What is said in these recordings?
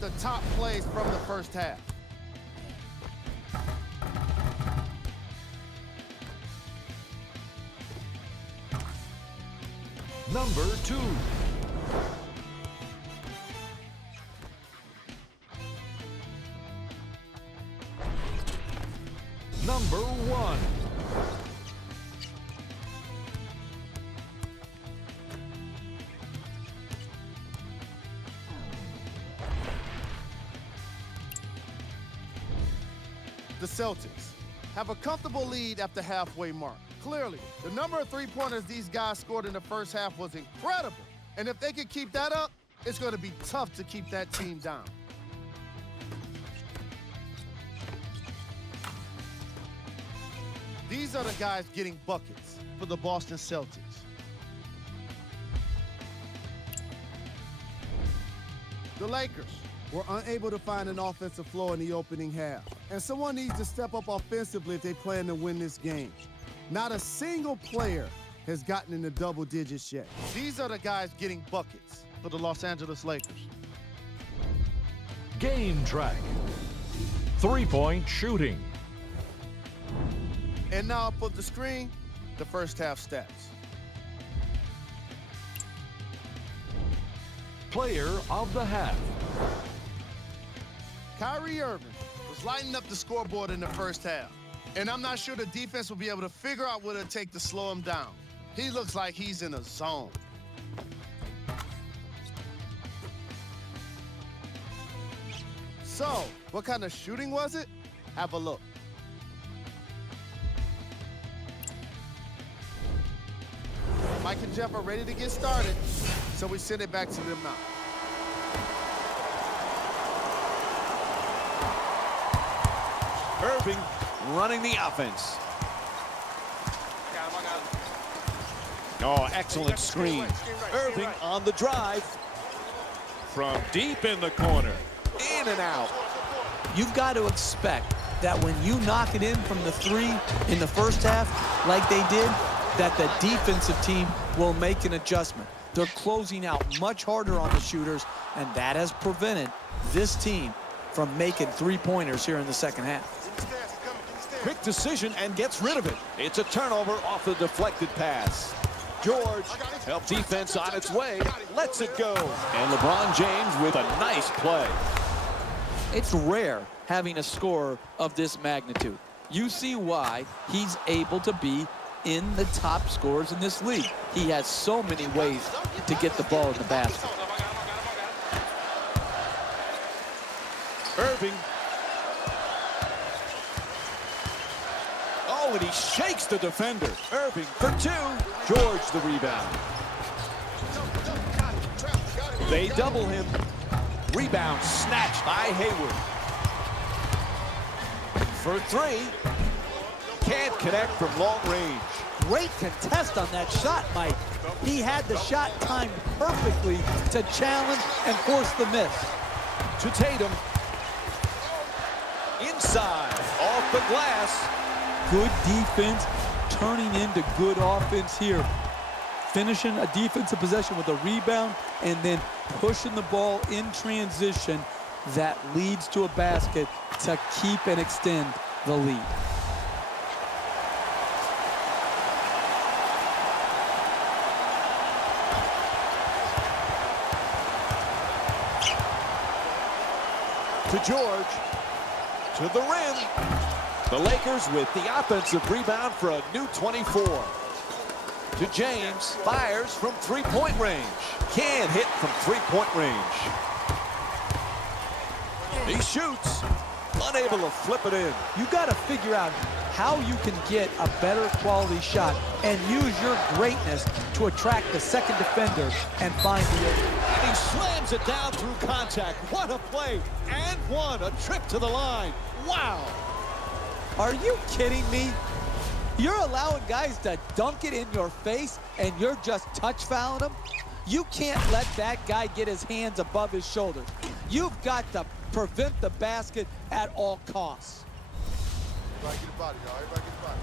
with the top plays from the first half. Number 2. Number 1. The Celtics have a comfortable lead at the halfway mark. Clearly, the number of three-pointers these guys scored in the first half was incredible. And if they can keep that up, it's going to be tough to keep that team down. These are the guys getting buckets for the Boston Celtics. The Lakers were unable to find an offensive flow in the opening half. And someone needs to step up offensively if they plan to win this game. Not a single player has gotten in the double digits yet. These are the guys getting buckets for the Los Angeles Lakers. Game track. 3-point shooting. And now up on the screen, the first half stats. Player of the half. Kyrie Irving was lighting up the scoreboard in the first half. And I'm not sure the defense will be able to figure out what it'll take to slow him down. He looks like he's in a zone. So, what kind of shooting was it? Have a look. Mike and Jeff are ready to get started, so we send it back to them now. Irving running the offense. Oh, excellent screen. Irving on the drive. From deep in the corner. In and out. You've got to expect that when you knock it in from the 3 in the first half, like they did, that the defensive team will make an adjustment. They're closing out much harder on the shooters, and that has prevented this team from making three-pointers here in the second half. Quick decision and gets rid of it. It's a turnover off the deflected pass. George helps defense on its way, lets it go. And LeBron James with a nice play. It's rare having a scorer of this magnitude. You see why he's able to be in the top scorers in this league. He has so many ways to get the ball in the basket. Irving. Oh, and he shakes the defender. Irving for 2. George the rebound. They double him. Rebound snatched by Hayward. For 3. Can't connect from long range. Great contest on that shot, Mike. He had the shot timed perfectly to challenge and force the miss. To Tatum. Inside, off the glass. Good defense turning into good offense here. Finishing a defensive possession with a rebound and then pushing the ball in transition that leads to a basket to keep and extend the lead. To George. To the rim. The Lakers with the offensive rebound for a new 24. To James. Fires from three-point range. Can't hit from three-point range. He shoots. Unable to flip it in. You got to figure out how you can get a better quality shot and use your greatness to attract the second defender and find the opening. And he slams it down through contact. What a play. And one. A trip to the line. Wow. Are you kidding me? You're allowing guys to dunk it in your face and you're just touch fouling them? You can't let that guy get his hands above his shoulders. You've got to prevent the basket at all costs. Everybody get a body, y'all. Everybody get a body.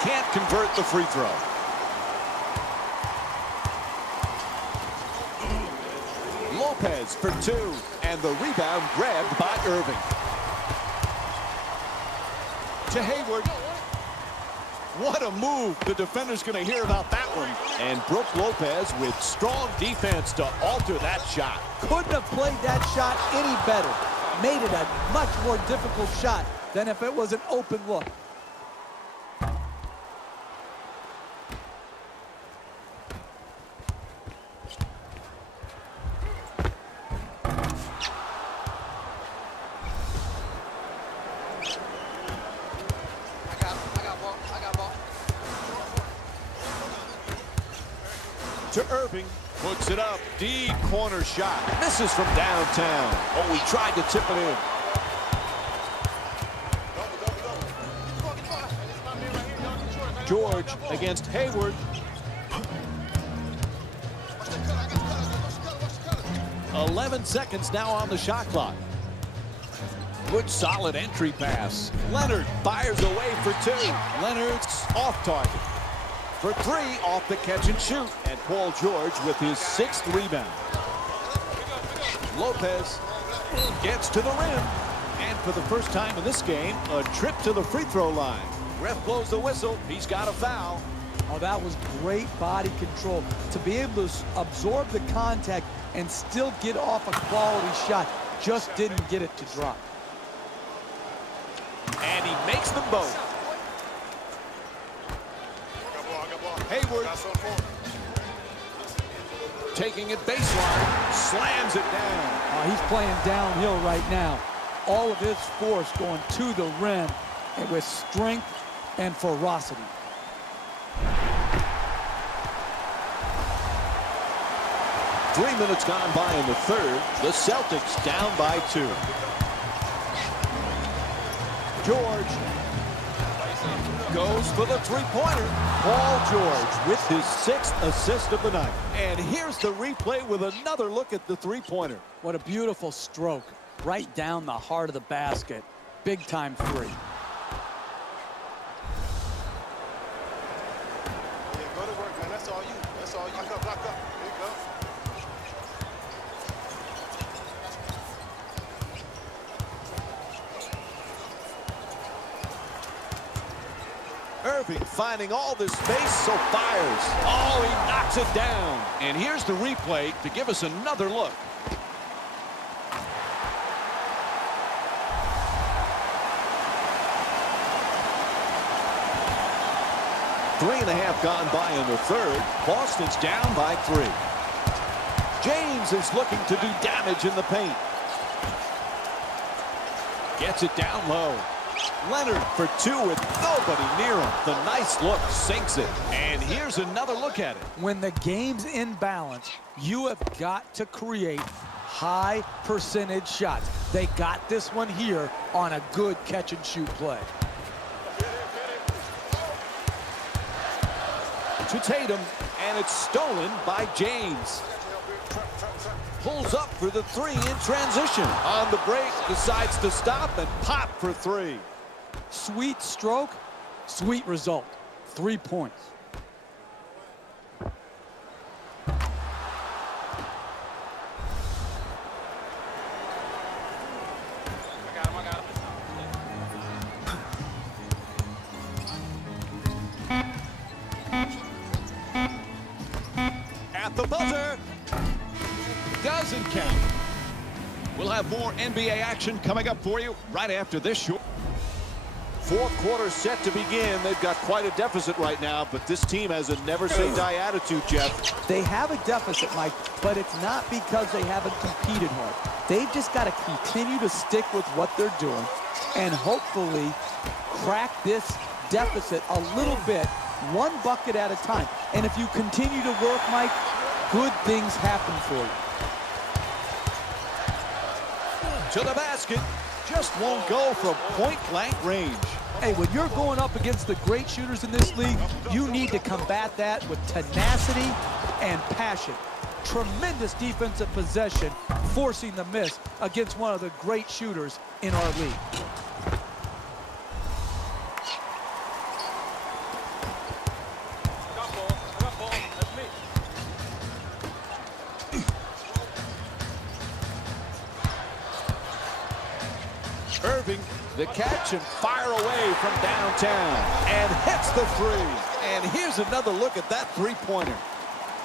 can't convert the free throw. Lopez for two, and the rebound grabbed by Irving. To Hayward. What a move. The defender's going to hear about that one. And Brook Lopez with strong defense to alter that shot. Couldn't have played that shot any better. Made it a much more difficult shot than if it was an open look. To Irving, puts it up, deep corner shot, misses from downtown. Oh, he tried to tip it in. George against Hayward. "11 seconds now on the shot clock. Good solid entry pass. Leonard fires away for two. Leonard's off target. For three, off the catch and shoot. And Paul George with his 6th rebound. Lopez gets to the rim. And for the first time in this game, a trip to the free throw line. Ref blows the whistle. He's got a foul. Oh, that was great body control. To be able to absorb the contact and still get off a quality shot. Just didn't get it to drop. And he makes them both. Hayward taking it baseline, slams it down. He's playing downhill right now. All of his force going to the rim and with strength and ferocity. Three minutes gone by in the third. The Celtics down by 2. George goes for the three-pointer. Paul George with his 6th assist of the night. And here's the replay with another look at the three-pointer. What a beautiful stroke. Right down the heart of the basket. Big-time three. Yeah, go to work, man. That's all you. That's all you. Lock up. There you go. Irving finding all this space, so fires. Oh, he knocks it down. And here's the replay to give us another look. Three and a half gone by in the third. Boston's down by 3. James is looking to do damage in the paint. Gets it down low. Leonard for 2 with nobody near him. The nice look sinks it. And here's another look at it. When the game's in balance, you have got to create high percentage shots. They got this one here on a good catch and shoot play. To Tatum, and it's stolen by James. Pulls up for the 3 in transition. On the break, decides to stop and pop for 3. Sweet stroke, sweet result. 3 points. At the buzzer. Doesn't count. We'll have more NBA action coming up for you right after this short. Fourth quarter set to begin. They've got quite a deficit right now, but this team has a never-say-die attitude, Jeff. They have a deficit, Mike, but it's not because they haven't competed hard. They've just got to continue to stick with what they're doing and hopefully crack this deficit a little bit, one bucket at a time. And if you continue to work, Mike, good things happen for you. To the basket. Just won't go from point-blank range. Hey, when you're going up against the great shooters in this league, you need to combat that with tenacity and passion. Tremendous defensive possession, forcing the miss against one of the great shooters in our league. Irving, the catch and fire away from downtown. And hits the three. And here's another look at that three-pointer.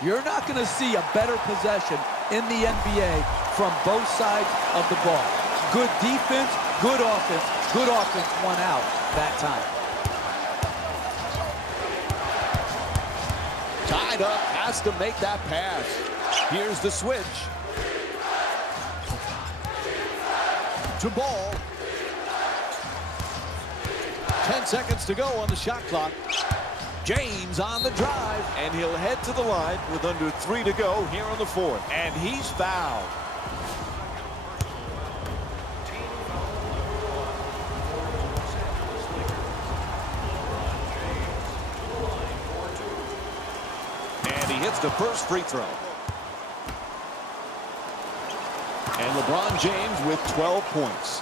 You're not going to see a better possession in the NBA from both sides of the ball. Good defense, good offense. Good offense won out that time. Tied up, has to make that pass. Here's the switch. To Ball. 10 seconds to go on the shot clock. James on the drive, and he'll head to the line with under 3 to go here on the fourth. And he's fouled. And he hits the first free throw. And LeBron James with 12 points.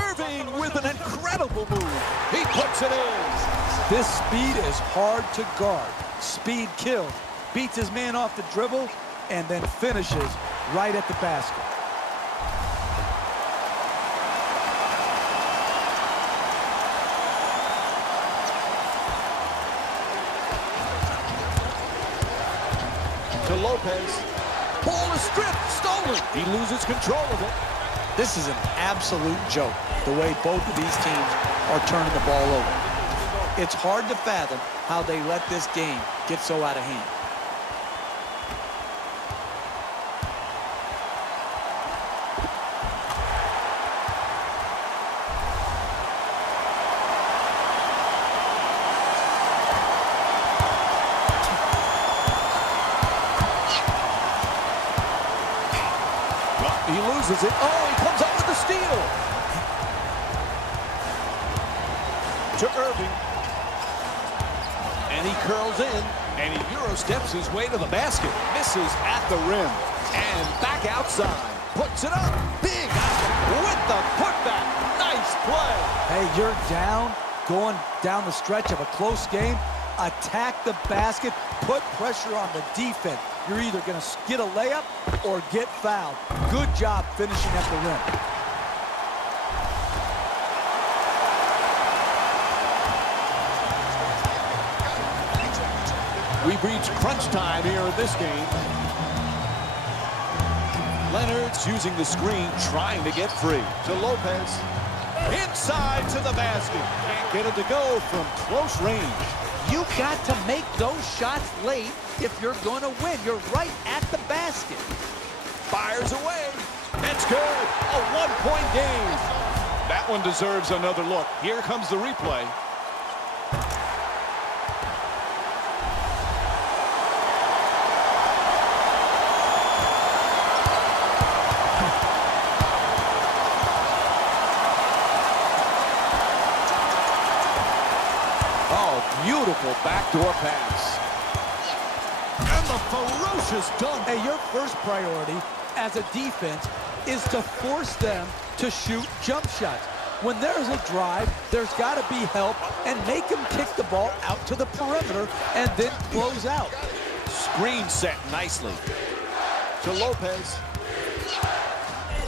Irving with an incredible move. He puts it in. This speed is hard to guard. Speed kills. Beats his man off the dribble and then finishes right at the basket. To Lopez. Ball is stripped, stolen. He loses control of it. This is an absolute joke, the way both of these teams are turning the ball over. It's hard to fathom how they let this game get so out of hand. He loses it. Oh, he comes up with the steal. To Irving. And he curls in. And he Euro steps his way to the basket. Misses at the rim. And back outside. Puts it up. Big with the putback. Nice play. Hey, you're down, going down the stretch of a close game. Attack the basket. Put pressure on the defense. You're either going to get a layup or get fouled. Good job finishing at the rim. We've reached crunch time here in this game. Leonard's using the screen, trying to get free. To Lopez. Inside to the basket. Can't get it to go from close range. You got to make those shots late if you're going to win. You're right at the basket. Fires away. That's good. A one-point game. That one deserves another look. Here comes the replay. Beautiful backdoor pass. And the ferocious dunk. Hey, your first priority as a defense is to force them to shoot jump shots. When there's a drive, there's got to be help and make them kick the ball out to the perimeter and then close out. Screen set nicely. To Lopez.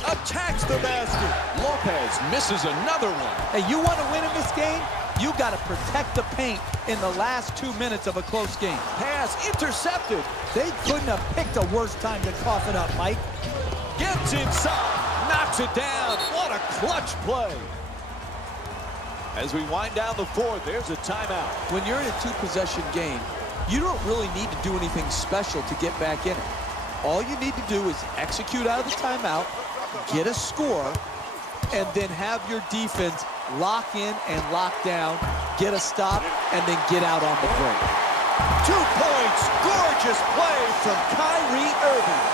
Attacks the basket. Lopez misses another one. Hey, you want to win in this game? You got to protect the paint in the last 2 minutes of a close game. Pass intercepted. They couldn't have picked a worse time to cough it up, Mike. Gets inside. Knocks it down. What a clutch play. As we wind down the fourth, there's a timeout. When you're in a two-possession game, you don't really need to do anything special to get back in it. All you need to do is execute out of the timeout, get a score, and then have your defense lock in and lock down, get a stop, and then get out on the break. 2 points. Gorgeous play from Kyrie Irving.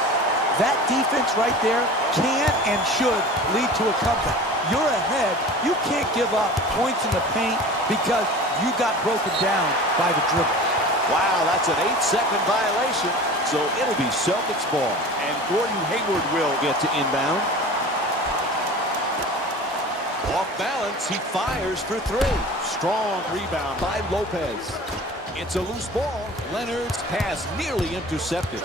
That defense right there can and should lead to a comeback. You're ahead. You can't give up points in the paint because you got broken down by the dribble. Wow, that's an 8-second violation. So it'll be Celtics ball. And Gordon Hayward will get to inbound. Off balance, he fires for 3. Strong rebound by Lopez. It's a loose ball. Leonard's pass nearly intercepted.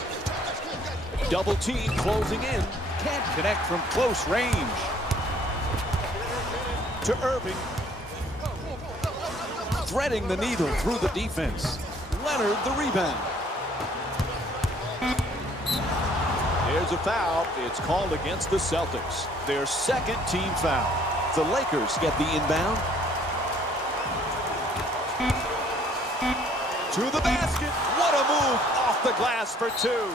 Double team closing in. Can't connect from close range. To Irving. Threading the needle through the defense. Leonard the rebound. There's a foul. It's called against the Celtics. Their second team foul. The Lakers get the inbound. To the basket. What a move off the glass for two.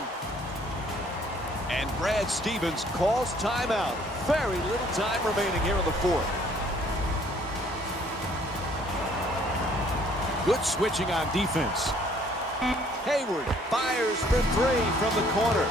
And Brad Stevens calls timeout. Very little time remaining here in the fourth. Good switching on defense. Hayward fires for three from the corner.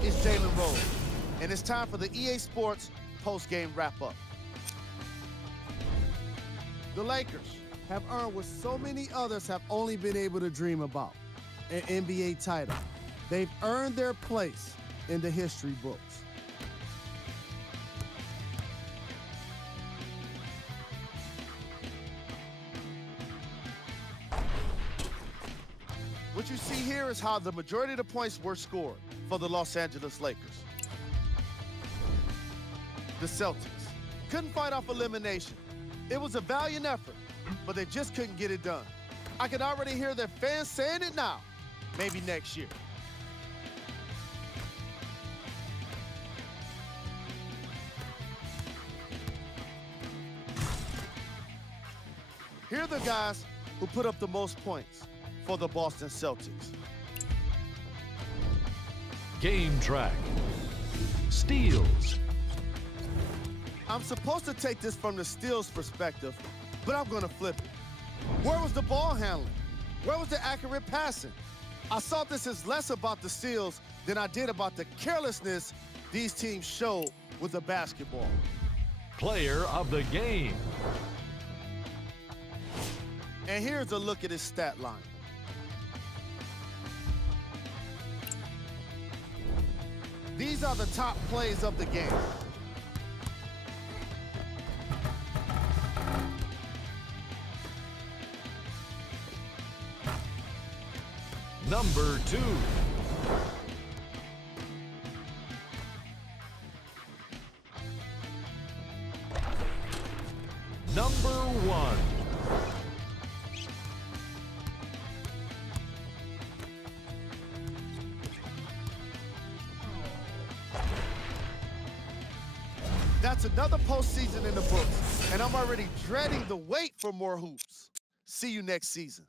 It's Jalen Rose, and it's time for the EA Sports post-game wrap-up. The Lakers have earned what so many others have only been able to dream about, an NBA title. They've earned their place in the history books. What you see here is how the majority of the points were scored for the Los Angeles Lakers. The Celtics couldn't fight off elimination. It was a valiant effort, but they just couldn't get it done. I can already hear their fans saying it now, maybe next year. Here are the guys who put up the most points for the Boston Celtics. Game track. Steals. I'm supposed to take this from the steals perspective, but I'm going to flip it. Where was the ball handling? Where was the accurate passing? I saw this as less about the steals than I did about the carelessness these teams showed with the basketball. Player of the game. And here's a look at his stat line. These are the top plays of the game. Number 2. Number 1. That's another postseason in the books, and I'm already dreading the wait for more hoops. See you next season.